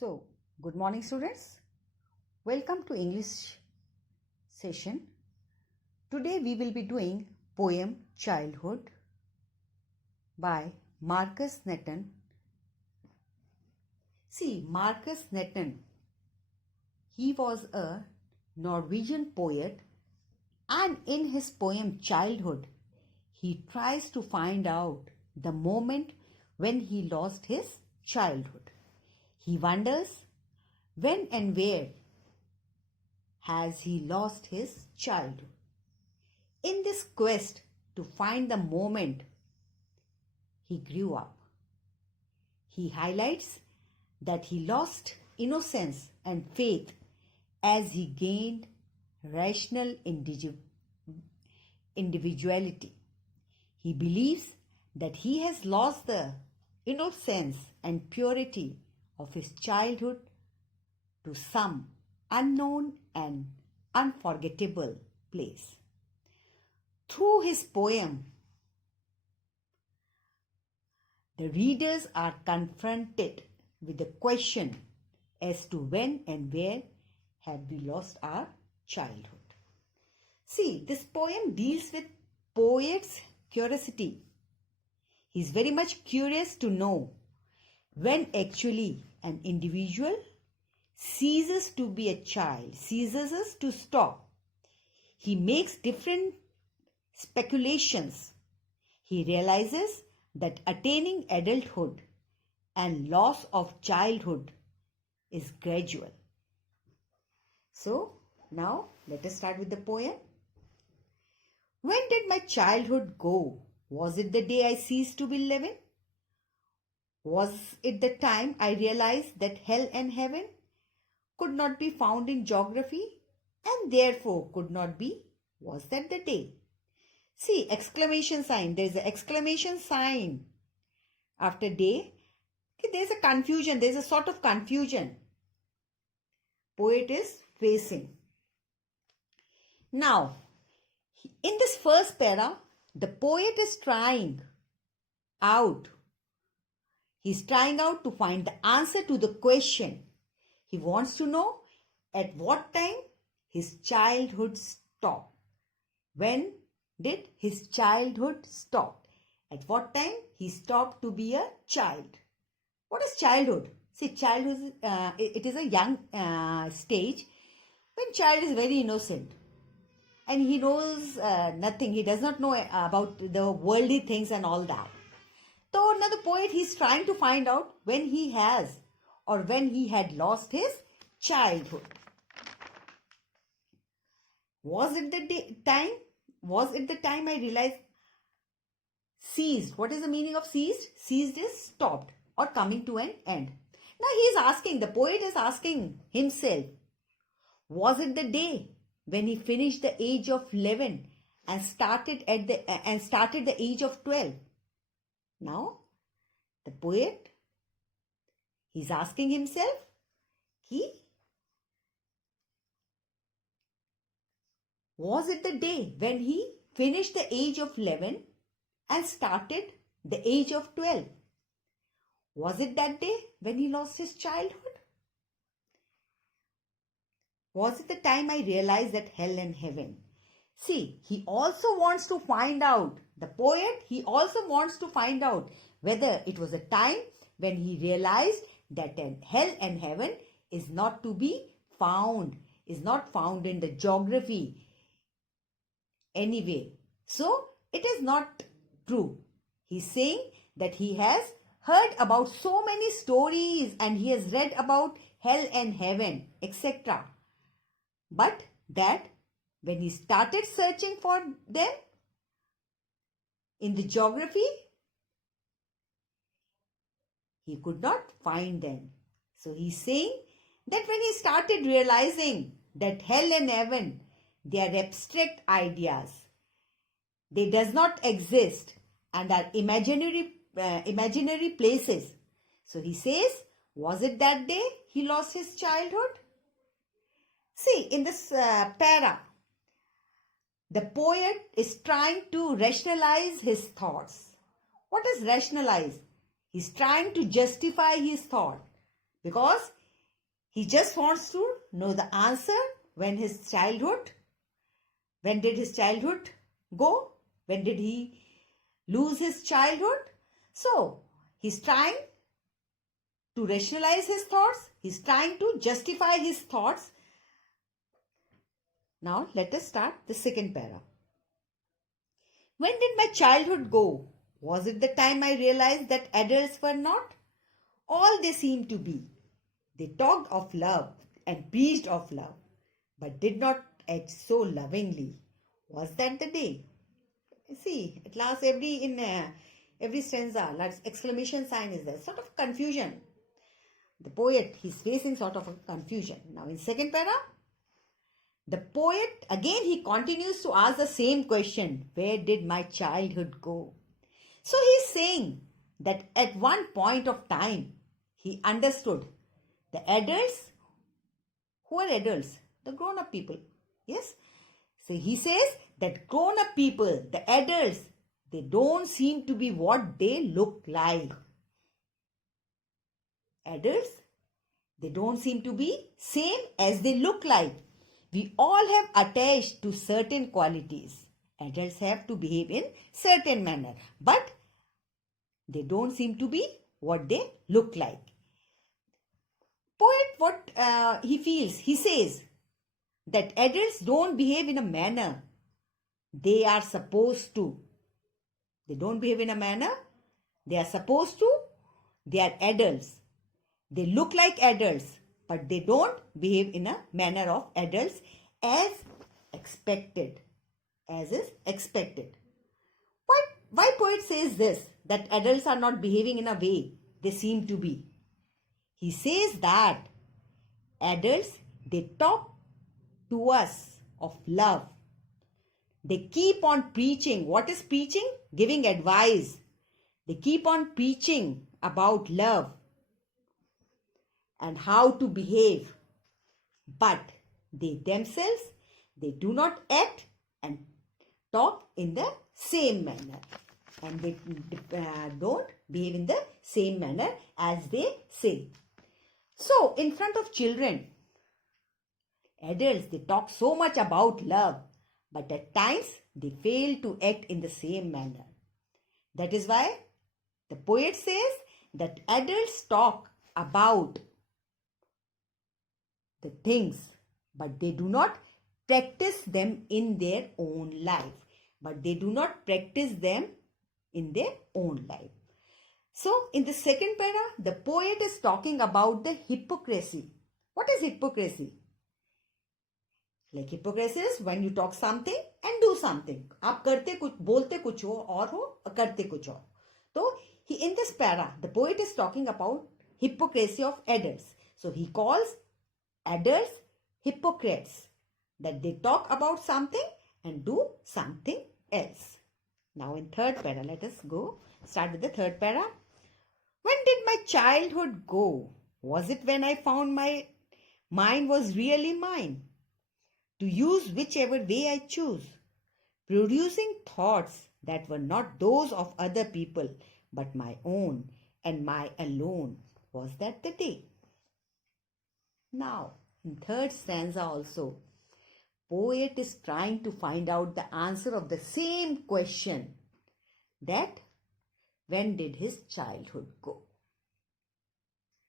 So, good morning students. Welcome to English session. Today we will be doing poem Childhood by Markus Natten. See, Markus Natten, he was a Norwegian poet, and in his poem Childhood, he tries to find out the moment when he lost his childhood. He wonders when and where has he lost his childhood. In this quest to find the moment he grew up, he highlights that he lost innocence and faith as he gained rational individuality. He believes that he has lost the innocence and purity of his childhood to some unknown and unforgettable place. Through his poem, the readers are confronted with the question as to when and where have we lost our childhood. See, this poem deals with poet's curiosity. He is very much curious to know when actually an individual ceases to be a child, ceases to stop. He makes different speculations. He realizes that attaining adulthood and loss of childhood is gradual. So, now let us start with the poem. When did my childhood go? Was it the day I ceased to be living? Was it the time I realized that hell and heaven could not be found in geography and therefore could not be? Was that the day? See, exclamation sign. There is an exclamation sign after day. There is a confusion. There is a sort of confusion poet is facing. Now, in this first para, the poet is trying out. He's trying out to find the answer to the question. He wants to know at what time his childhood stopped. When did his childhood stop? At what time he stopped to be a child? What is childhood? See, childhood, it is a young stage when child is very innocent and he knows nothing. He does not know about the worldly things and all that. So now the poet, he's trying to find out when he has or when he had lost his childhood. Was it the time? Was it the time I realized ceased? What is the meaning of ceased? Ceased is stopped or coming to an end. Now he is asking, the poet is asking himself, was it the day when he finished the age of 11 and started the age of 12? Now, the poet, he's asking himself, was it the day when he finished the age of 11 and started the age of 12? Was it that day when he lost his childhood? Was it the time I realized that hell and heaven? See, he also wants to find out, the poet, he also wants to find out whether it was a time when he realized that hell and heaven is not to be found, is not found in the geography anyway. So, it is not true. He's saying that he has heard about so many stories and he has read about hell and heaven, etc. But that when he started searching for them in the geography, he could not find them. So he's saying that when he started realizing that hell and heaven, they are abstract ideas. They does not exist and are imaginary places. So he says, was it that day he lost his childhood? See, in this para, the poet is trying to rationalize his thoughts. What is rationalize? He's trying to justify his thought because He just wants to know the answer when did his childhood go? When did he lose his childhood? So, he's trying to rationalize his thoughts. He's trying to justify his thoughts. Now, let us start the second para. When did my childhood go? Was it the time I realized that adults were not all they seemed to be? They talked of love and preached of love, but did not act so lovingly. Was that the day? See, at last every stanza, like exclamation sign is there. Sort of confusion. The poet, he's facing sort of a confusion. Now in second para, the poet, again he continues to ask the same question. Where did my childhood go? So he's saying that at one point of time, he understood the adults. Who are adults? The grown-up people. Yes? So he says that grown-up people, the adults, they don't seem to be what they look like. Adults, they don't seem to be same as they look like. We all have attached to certain qualities. Adults have to behave in certain manner, but they don't seem to be what they look like. Poet, what he feels, he says that adults don't behave in a manner they are supposed to. They don't behave in a manner they are supposed to. They are adults. They look like adults, but they don't behave in a manner of adults as expected. As is expected. Why poet says this? That adults are not behaving in a way they seem to be. He says that adults, they talk to us of love. They keep on preaching. What is preaching? Giving advice. They keep on preaching about love and how to behave. But they themselves, they do not act and talk in the same manner. And they don't behave in the same manner as they say. So, in front of children, adults, they talk so much about love, but at times they fail to act in the same manner. That is why the poet says that adults talk about the things, but they do not practice them in their own life. So, in the second para, the poet is talking about the hypocrisy. What is hypocrisy? Like hypocrisy is when you talk something and do something. आप करते कुछ, बोलते कुछ हो और हो, करते कुछ हो. So, in this para, the poet is talking about hypocrisy of adults. So, he calls adults hypocrites. That they talk about something and do something else. Now, in third para, let us start with the third para. When did my childhood go? Was it when I found my mind was really mine? To use whichever way I choose, producing thoughts that were not those of other people, but my own and my alone. Was that the day? Now, in third stanza also, poet is trying to find out the answer of the same question, that when did his childhood go?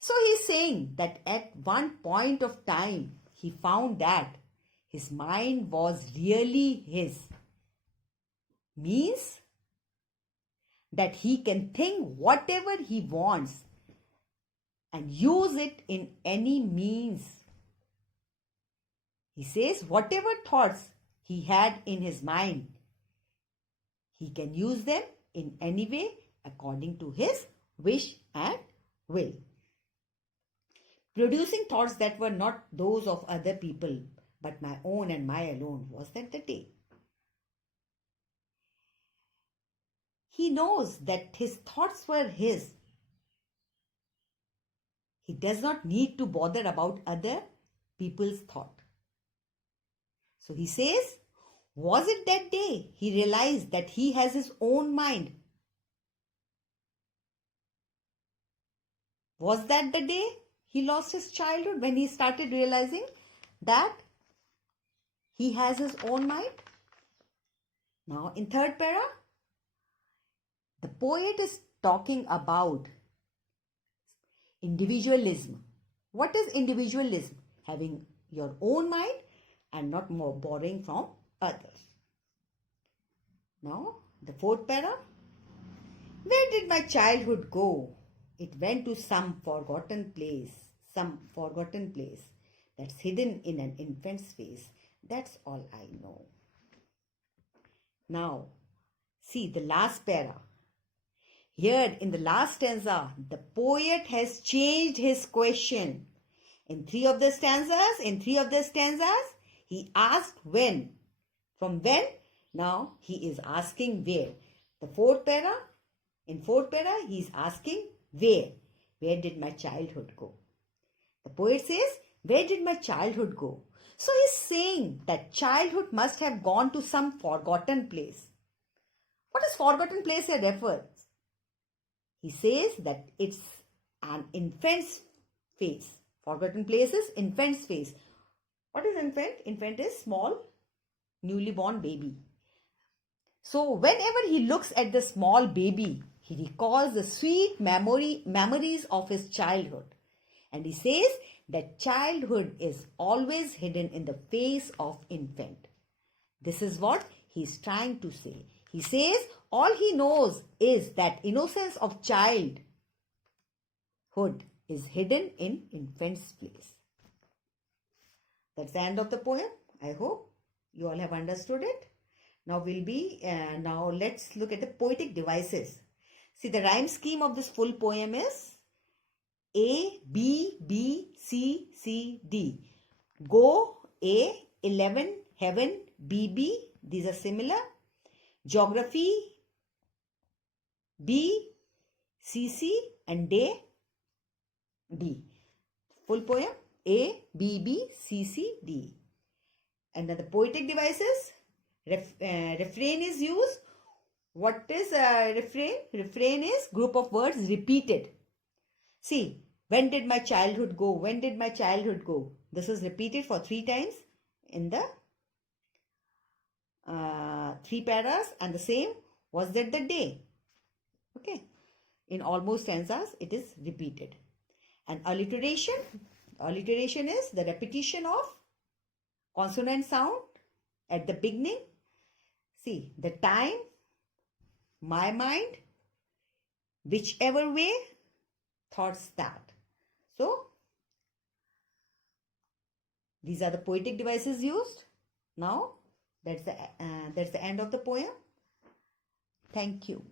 So he's saying that at one point of time, he found that his mind was really his. Means that he can think whatever he wants and use it in any means. He says whatever thoughts he had in his mind, he can use them in any way according to his wish and will. Producing thoughts that were not those of other people, but my own and my alone. Was that the day? He knows that his thoughts were his. He does not need to bother about other people's thought. So he says, was it that day he realized that he has his own mind? Was that the day he lost his childhood when he started realizing that he has his own mind. Now, in third para, the poet is talking about individualism. What is individualism? Having your own mind and not more borrowing from others. Now, the fourth para. Where did my childhood go? It went to some forgotten place that's hidden in an infant's face. That's all I know. Now, see the last para. Here in the last stanza, the poet has changed his question. In three of the stanzas, he asked when. From when? Now he is asking where. In fourth para, he is asking where. Where did my childhood go? The poet says, where did my childhood go? So he is saying that childhood must have gone to some forgotten place. What is forgotten place here refers? He says that it's an infant's face. Forgotten place is infant's face. What is infant? Infant is small, newly born baby. So whenever he looks at the small baby, he recalls the sweet memories of his childhood. And he says that childhood is always hidden in the face of infant. This is what he is trying to say. He says all he knows is that innocence of childhood is hidden in infant's place. That's the end of the poem. I hope you all have understood it. Now let's look at the poetic devices. See, the rhyme scheme of this full poem is A, B, B, C, C, D. Go, A, 11, heaven, B, B. These are similar. Geography, B, C, C, and day, D. Full poem, A, B, B, C, C, D. And then the poetic devices, refrain is used. What is refrain? Refrain is group of words repeated. See, when did my childhood go? When did my childhood go? This is repeated for 3 times in the 3 paras, and the same was that the day. Okay. In almost stanzas, it is repeated. And alliteration is the repetition of consonant sound at the beginning. See, the time, my mind, whichever way, thoughts that. So, these are the poetic devices used. Now, that's the end of the poem. Thank you.